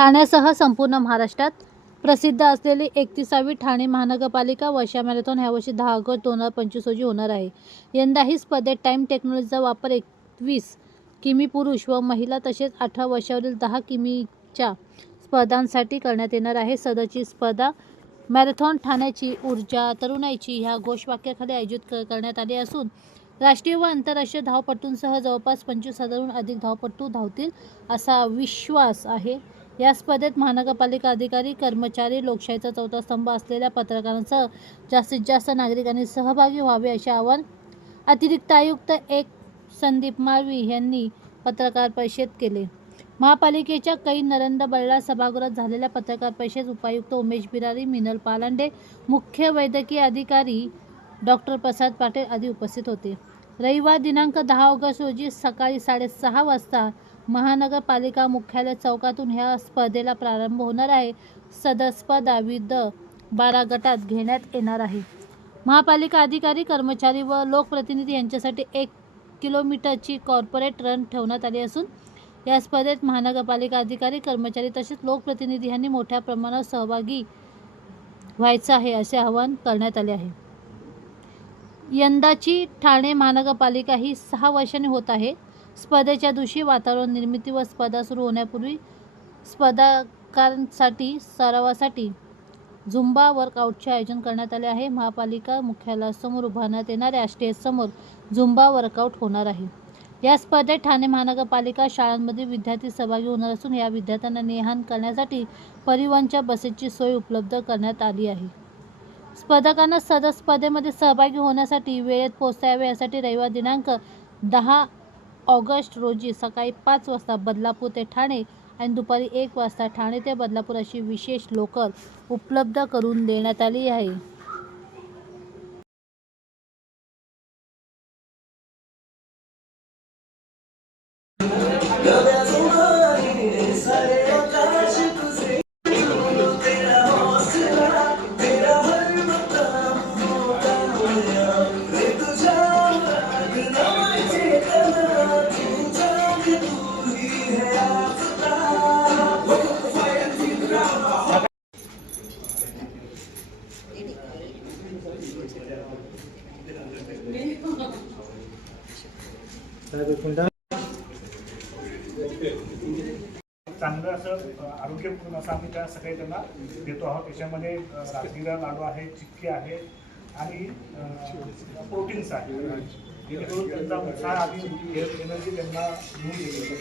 ठाण्यासह संपूर्ण महाराष्ट्रात प्रसिद्ध असलेली एकतीसावी ठाणे महानगरपालिका वर्षा मॅरेथॉन ह्यावर्षी दहा ऑगस्ट दोन हजार पंचवीस रोजी होणार आहे. यंदा ही स्पर्धेत टाईम टेक्नॉलॉजीचा वापर एकवीस किमी पुरुष व महिला तसेच अठरा वर्षावरील दहा किमीच्या स्पर्धांसाठी करण्यात येणार आहे. सदरची स्पर्धा मॅरेथॉन ठाण्याची ऊर्जा तरुणाईची ह्या घोषवाक्याखाली आयोजित करण्यात आली असून राष्ट्रीय व आंतरराष्ट्रीय धावपटूंसह जवळपास पंचवीस हजारहून अधिक धावपटू धावतील असा विश्वास आहे. या स्पर्धेत महानगरपालिका अधिकारी कर्मचारी लोकशाहीचा चौथा स्तंभ असलेल्या पत्रकारांसह जास्तीत जास्त नागरिकांनी सहभागी व्हावे असे आवाहन अतिरिक्त आयुक्त एक संदीप माळवी यांनी पत्रकार परिषदेत केले. महापालिकेच्या कै. नरेंद्र बळला सभागृहात झालेल्या पत्रकार परिषदेत उपायुक्त उमेश बिरारी मिनल पालांडे मुख्य वैद्यकीय अधिकारी डॉक्टर प्रसाद पाटील आदी उपस्थित होते. रविवार दिनांक दहा ऑगस्ट रोजी सकाळी साडेसहा वाजता महानगरपालिका मुख्यालय चौकातून ह्या स्पर्धेला प्रारंभ होणार आहे. सदर स्पर्धा विविध बारा गटात घेण्यात येणार आहे. महापालिका अधिकारी कर्मचारी व लोकप्रतिनिधी यांच्यासाठी एक किलोमीटरची कॉर्पोरेट रन ठेवण्यात आली असून या स्पर्धेत महानगरपालिका अधिकारी कर्मचारी तसेच लोकप्रतिनिधी यांनी मोठ्या प्रमाणात सहभागी व्हायचं आहे असे आवाहन करण्यात आले आहे. यंदाची ठाणे महानगरपालिका ही सहा वर्षांनी होत आहे. स्पर्धेच्या दिवशी वातावरण निर्मिती व स्पर्धा सुरू होण्यापूर्वी स्पर्धाकारांसाठी सरावासाठी झुंबा वर्कआउटचे आयोजन करण्यात आले आहे. महापालिका मुख्यालयासमोर उभारण्यात येणाऱ्या स्टेजसमोर झुंबा वर्कआउट होणार आहे. या स्पर्धेत ठाणे महानगरपालिका शाळांमध्ये विद्यार्थी सहभागी होणार असून या विद्यार्थ्यांना नेहान करण्यासाठी परिवहनच्या बसेसची सोय उपलब्ध करण्यात आली आहे. स्पर्धकांना सदर स्पर्धेमध्ये सहभागी होण्यासाठी वेळेत पोहोचता यावे यासाठी रविवार दिनांक दहा ऑगस्ट रोजी सकाळी पाच वाजता बदलापूर ते ठाणे आणि दुपारी एक वाजता ठाणे ते बदलापूर अशी विशेष लोकल उपलब्ध करून देण्यात आली आहे. चांगलं असं आरोग्यपूर्ण असं आम्ही त्या सगळे त्यांना देतो आहोत. त्याच्यामध्ये राजगिरा लाडू आहे चिक्की आहे आणि प्रोटीन्स आहे. जेणेकरून त्यांचा उत्साह आणि एनर्जी त्यांना मिळून येईल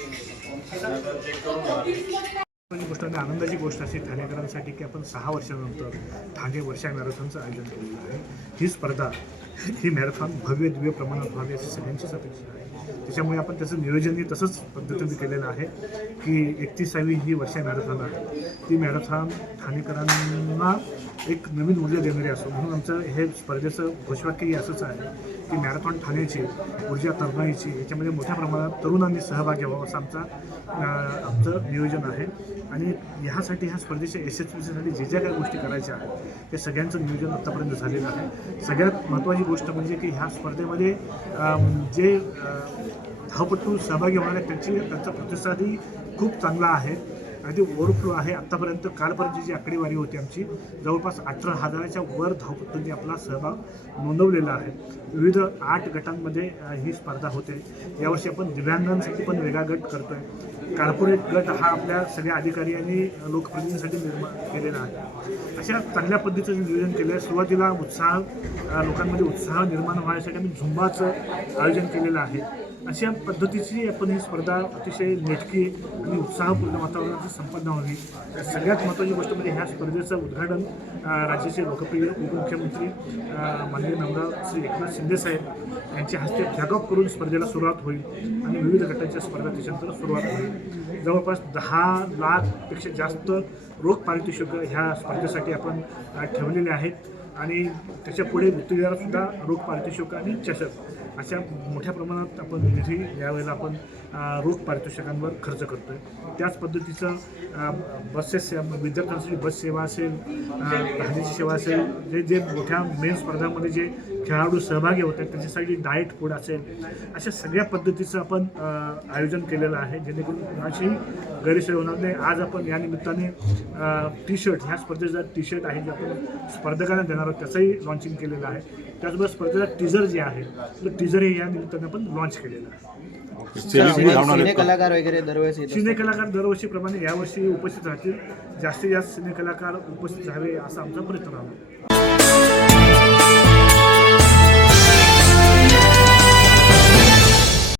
पहिली गोष्ट आणि आनंदाची गोष्ट अशी ठाणेकरांसाठी की आपण सहा वर्षानंतर ठाणे वर्षा मॅरेथॉनचं आयोजन केलेलं आहे. ही स्पर्धा ही मॅरेथॉन भव्य दिव्य प्रमाणात व्हावी अशी सगळ्यांचीच अपेक्षा आहे. त्याच्यामुळे आपण त्याचं नियोजनही तसंच पद्धतीने केलेलं आहे की एकतीसावी ही वर्षा मॅरेथॉन आहे. ती मॅरेथॉन ठाणेकरांना एक नवीन ऊर्जा देणारी असो. म्हणून आमचं हे स्पर्धेचं घोषवाक्यही असंच आहे की मॅरेथॉन ठाण्याची ऊर्जा तरुणाईची याच्यामध्ये मोठ्या प्रमाणात तरुणांनी सहभाग घ्यावा असं आमचा आमचं नियोजन आहे. आणि ह्यासाठी ह्या स्पर्धेच्या यशस्वीसाठी जे ज्या काही गोष्टी करायच्या आहेत ते सगळ्यांचं नियोजन आत्तापर्यंत झालेलं आहे. सगळ्यात महत्त्वाची गोष्ट म्हणजे की ह्या स्पर्धेमध्ये जे धावपटू सहभागी होणाऱ्या त्यांची त्यांचा प्रतिसादही खूप चांगला आहे. अगदी ओव्हरफ्लो आहे. आत्तापर्यंत कालपर्यंतची जी आकडेवारी होती आमची जवळपास अठरा हजाराच्या वर धावपटूंनी आपला सहभाग नोंदवलेला आहे. विविध आठ गटांमध्ये ही स्पर्धा होते. यावर्षी आपण दिव्यांगांसाठी पण वेगळा गट करतो आहे कॉर्पोरेट गट हा आपल्या सगळ्या अधिकारी आणि लोकप्रतिनिधींसाठी निर्माण केलेला आहे. अशा चांगल्या पद्धतीचं नियोजन केलं आहे सुरुवातीला उत्साह लोकांमध्ये उत्साह निर्माण व्हायसाठी आम्ही झुंबाचं आयोजन केलेलं आहे. अशा पद्धतीची आपण ही स्पर्धा अतिशय नेटकी आणि उत्साहपूर्ण वातावरणाची संपन्न व्हावी. सगळ्यात महत्त्वाची गोष्ट म्हणजे ह्या स्पर्धेचं उद्घाटन राज्याचे लोकप्रिय उपमुख्यमंत्री माननीय नामदार श्री एकनाथ शिंदेसाहेब यांच्या हस्ते फ्लॅग करून स्पर्धेला सुरुवात होईल आणि विविध गटांच्या स्पर्धा त्याच्यानंतर सुरुवात होईल. जवळपास दहा लाखपेक्षा जास्त रोख पारितोषिक ह्या स्पर्धेसाठी आपण ठेवलेले आहेत. आणि त्याच्या पुढे सुद्धा रोग पारितोषिक आणि चषक अशा मोठ्या प्रमाणात आपण निधी यावेळेला आपण रोग पारितोषिकांवर खर्च करतो आहे त्याच पद्धतीचं बसेस विद्यार्थ्यांसाठी बस सेवा असेल राहण्याची सेवा असेल जे जे मोठ्या मेन स्पर्धांमध्ये जे खेळाडू सहभागी होत आहेत त्यांच्यासाठी डाएट फूड असेल अशा सगळ्या पद्धतीचं आपण आयोजन केलेलं आहे जेणेकरून अशी गैरसोय होणार नाही. आज आपण या निमित्ताने टी शर्ट ह्या स्पर्धेचा टी शर्ट आहे जे आपण स्पर्धकांना देणार आहोत त्याचंही लॉन्चिंग केलेलं आहे. त्याचबरोबर स्पर्धेचा टीजर जे आहे तो टीजरही या निमित्ताने आपण लॉन्च केलेलं आहे. सिने? कलाकार वगैरे येत सिने कलाकार दरवर्षीप्रमाणे यावर्षी उपस्थित राहतील. जास्तीत जास्त सिने कलाकार उपस्थित राहावे असा आमचा प्रयत्न राहणार